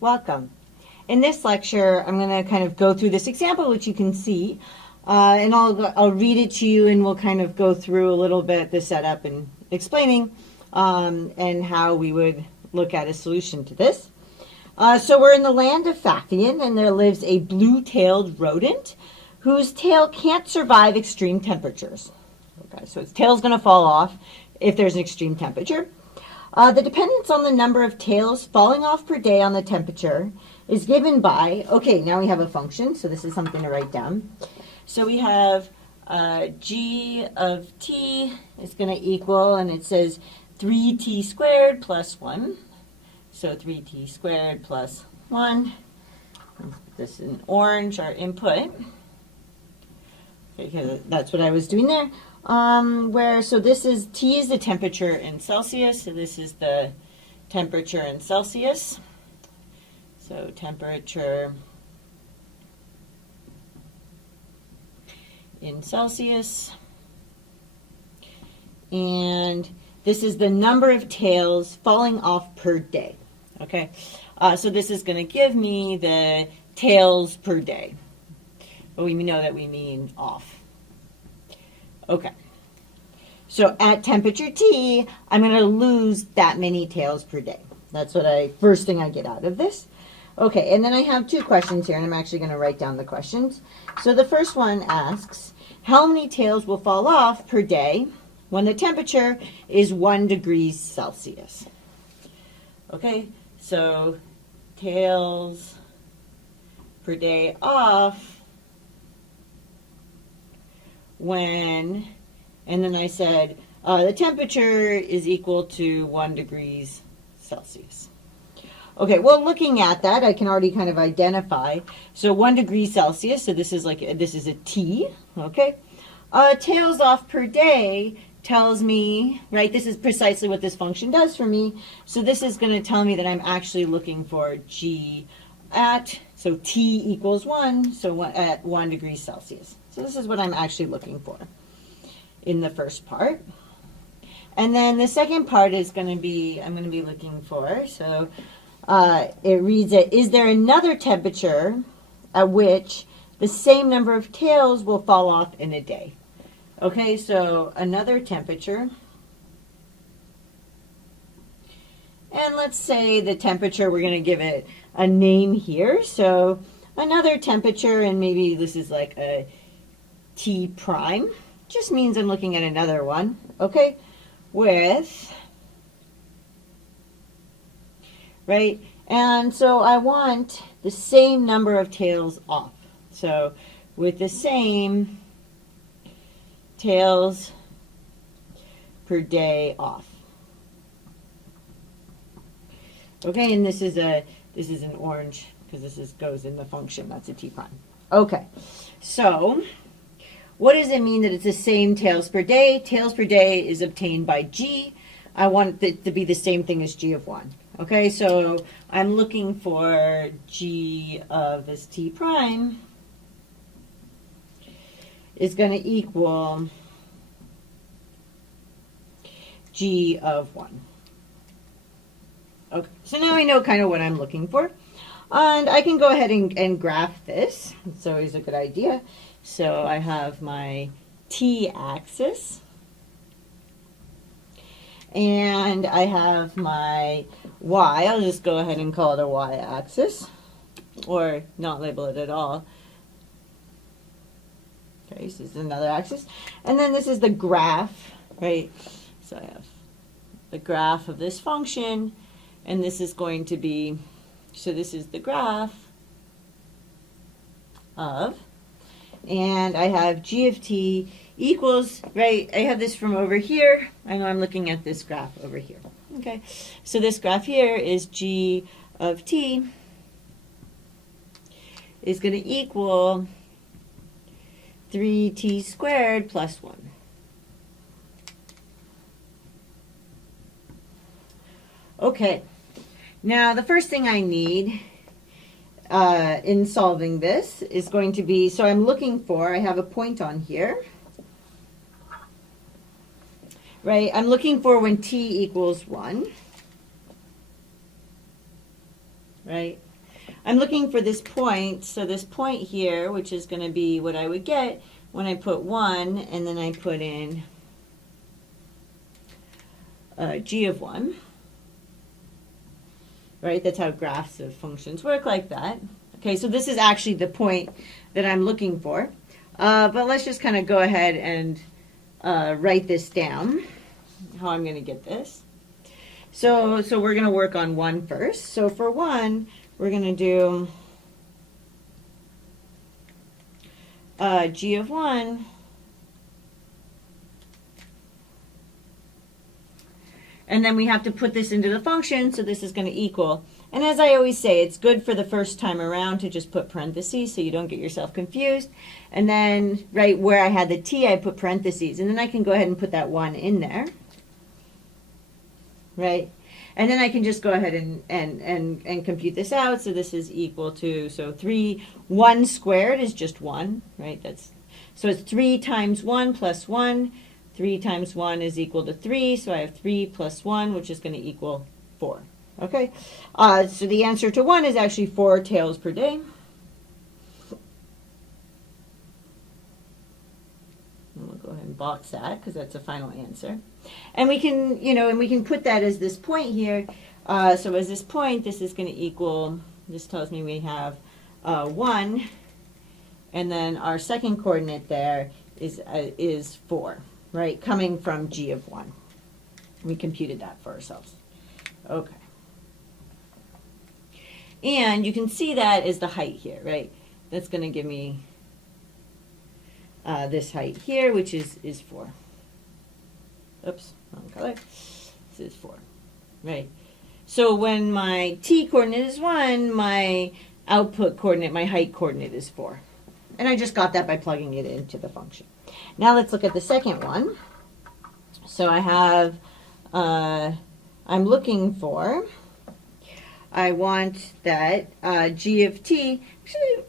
Welcome. In this lecture, I'm going to kind of go through this example, which you can see, and I'll read it to you, and we'll kind of go through a little bit the setup and explaining, and how we would look at a solution to this. So we're in the land of Fathian, and there lives a blue-tailed rodent whose tail can't survive extreme temperatures. Okay, so its tail's going to fall off if there's an extreme temperature. The dependence on the number of tails falling off per day on the temperature is given by, okay, now we have a function, so this is something to write down. So we have g of t is going to equal, and it says 3t squared plus 1. So 3t squared plus 1. Let's put this in orange, our input. Okay, because that's what I was doing there. So this is, T is the temperature in Celsius, so this is the temperature in Celsius. So temperature in Celsius. And this is the number of tails falling off per day. Okay, so this is going to give me the tails per day. But we know that we mean off. Okay, so at temperature T, I'm going to lose that many tails per day. That's what first thing I get out of this. Okay, and then I have two questions here, and I'm actually going to write down the questions. So the first one asks, how many tails will fall off per day when the temperature is 1 degree Celsius? Okay, so tails per day off when, and then I said the temperature is equal to 1 degrees Celsius. Okay, well, looking at that, I can already kind of identify. So 1 degree Celsius, so this is a T, okay? Tails off per day tells me, right, this is precisely what this function does for me. So this is going to tell me that I'm actually looking for G at, so T equals 1, so at 1 degree Celsius. So this is what I'm actually looking for in the first part. And then the second part is going to be, I'm going to be looking for, so it reads it, is there another temperature at which the same number of tails will fall off in a day? Okay, so another temperature. And let's say the temperature, we're going to give it a name here. So another temperature, and maybe this is like a T prime, just means I'm looking at another one, okay, with, right, and so I want the same number of tails off. So with the same tails per day off. Okay, and this is an orange because this goes in the function. That's a T prime. Okay, so what does it mean that it's the same tails per day? Tails per day is obtained by G. I want it to be the same thing as G of 1. Okay, so I'm looking for G of this T prime is going to equal G of 1. Okay, so now I know kind of what I'm looking for. And I can go ahead and graph this. It's always a good idea. So I have my t-axis, and I have my y. I'll just go ahead and call it a y-axis, or not label it at all. Okay, so this is another axis. And then this is the graph, right? So I have the graph of this function, and this is going to be, so this is the graph of, and I have G of t equals, right, I have this from over here. I know I'm looking at this graph over here. Okay, so this graph here is G of t is going to equal 3t squared plus 1. Okay, now the first thing I need in solving this is going to be, so I'm looking for, I have a point on here, right? I'm looking for when t equals 1, right? I'm looking for this point. So this point here, which is going to be what I would get when I put 1 and then I put in g of 1. Right? That's how graphs of functions work, like that. Okay, so this is actually the point that I'm looking for. But let's just kind of go ahead and write this down, how I'm going to get this. So we're going to work on 1 first. So for 1, we're going to do g of 1 and then we have to put this into the function, so this is going to equal. And as I always say, it's good for the first time around to just put parentheses so you don't get yourself confused. And then right where I had the t, I put parentheses. And then I can go ahead and put that 1 in there. Right? And then I can just go ahead and compute this out. So this is equal to, so 1 squared is just 1, right? So it's 3 times 1 plus 1. 3 times 1 is equal to 3, so I have 3 plus 1, which is going to equal 4. Okay, so the answer to 1 is actually 4 tails per day. And we'll go ahead and box that because that's the final answer. And we can, and we can put that as this point here. So as this point, this is going to equal, this tells me we have 1, and then our second coordinate there is 4. Right, coming from g of 1. We computed that for ourselves. Okay. And you can see that is the height here, right? That's going to give me this height here, which is 4. Oops, wrong color. This is 4, right? So when my t coordinate is 1, my output coordinate, my height coordinate is 4. And I just got that by plugging it into the function. Now let's look at the second one. So I have, I'm looking for, I want that g of t, actually,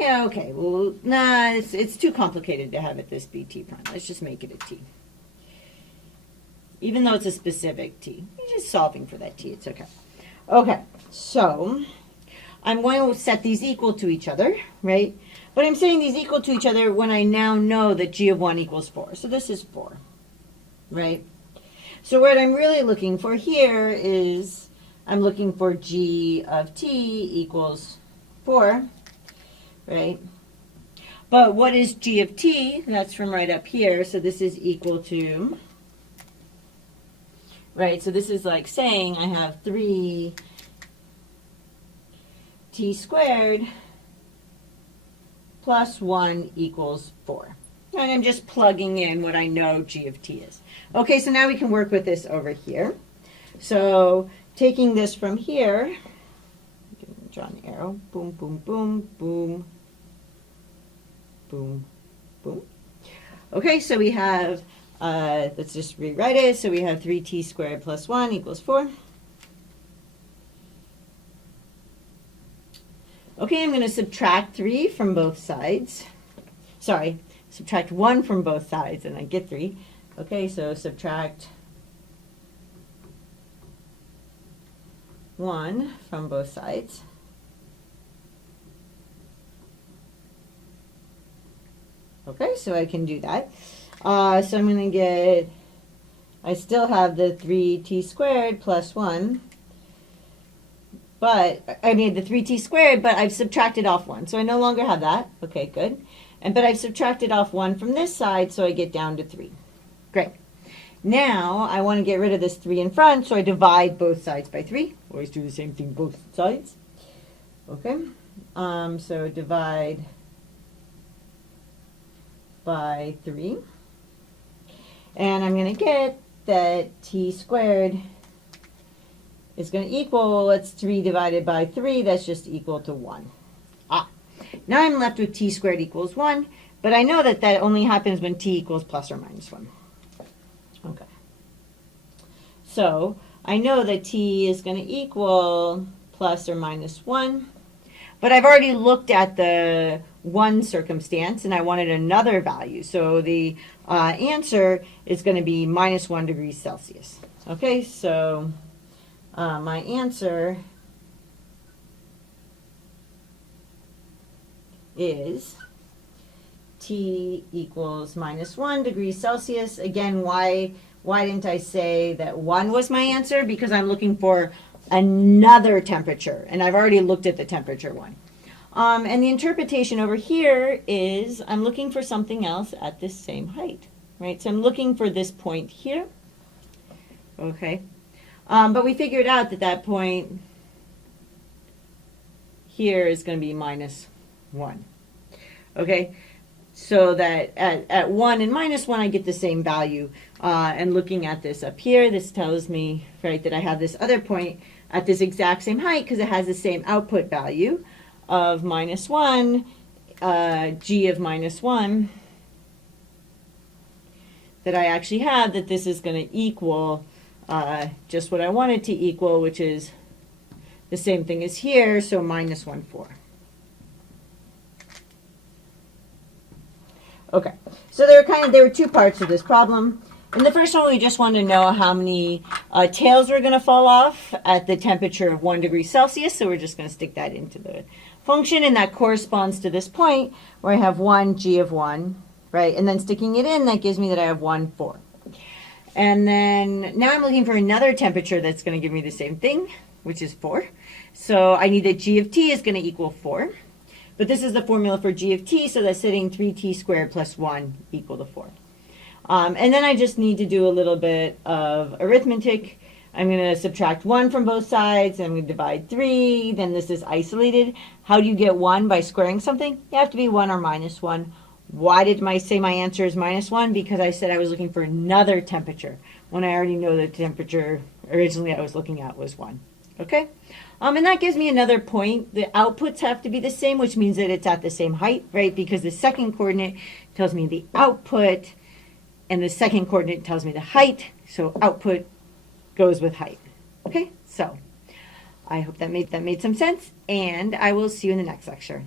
yeah, okay, well, nah, it's too complicated to have it this be t prime. Let's just make it a t. Even though it's a specific t. You're just solving for that t, it's okay. Okay, so I'm going to set these equal to each other, right? But I'm setting these equal to each other when I now know that g of 1 equals 4. So this is 4, right? So what I'm really looking for here is I'm looking for g of t equals 4, right? But what is g of t? That's from right up here. So this is equal to, right? So this is like saying I have 3 t squared plus 1 equals 4. And I'm just plugging in what I know g of t is. Okay, so now we can work with this over here. So taking this from here, draw an arrow, boom, boom, boom, boom, boom, boom. Okay, so we have, let's just rewrite it. So we have 3t squared plus 1 equals 4. Okay, I'm going to subtract 3 from both sides. Sorry, subtract 1 from both sides and I get 3. Okay, so subtract 1 from both sides. Okay, so I can do that. So I'm going to get, I still have the 3t squared plus 1. But I made the 3t squared, but I've subtracted off 1. So I no longer have that. Okay, good. But I've subtracted off 1 from this side, so I get down to 3. Great. Now I want to get rid of this 3 in front, so I divide both sides by 3. Always do the same thing both sides. Okay. So divide by 3. And I'm going to get that t squared is going to equal, well, it's 3 divided by 3, that's just equal to 1. Now I'm left with t squared equals 1, but I know that that only happens when t equals plus or minus 1. Okay. So I know that t is going to equal plus or minus 1, but I've already looked at the 1 circumstance and I wanted another value. So the answer is going to be minus 1 degrees Celsius. Okay, so my answer is T equals -1 degrees Celsius. Again, why didn't I say that 1 was my answer? Because I'm looking for another temperature, and I've already looked at the temperature one. And the interpretation over here is I'm looking for something else at this same height, right? So I'm looking for this point here, okay? But we figured out that that point here is going to be -1, okay? So that at 1 and -1, I get the same value. And looking at this up here, this tells me, right, that I have this other point at this exact same height because it has the same output value of -1, g of -1, that I actually have, that this is going to equal just what I want it to equal, which is the same thing as here, so -1,4. Okay, so there were two parts of this problem. In the first one, we just wanted to know how many tails were going to fall off at the temperature of 1 degree Celsius, so we're just going to stick that into the function, and that corresponds to this point where I have 1 g of 1, right? And then sticking it in, that gives me that I have 1,4. And then now I'm looking for another temperature that's going to give me the same thing, which is 4. So I need that g of t is going to equal 4. But this is the formula for g of t, so that's setting 3t squared plus 1 equal to 4. And then I just need to do a little bit of arithmetic. I'm going to subtract 1 from both sides. I'm going to divide 3. Then this is isolated. How do you get 1 by squaring something? You have to be 1 or -1. Why did I say my answer is -1? Because I said I was looking for another temperature when I already know the temperature originally I was looking at was 1. Okay? And that gives me another point. The outputs have to be the same, which means that it's at the same height, right? Because the second coordinate tells me the output, and the second coordinate tells me the height. So output goes with height. Okay? So I hope that made some sense, and I will see you in the next lecture.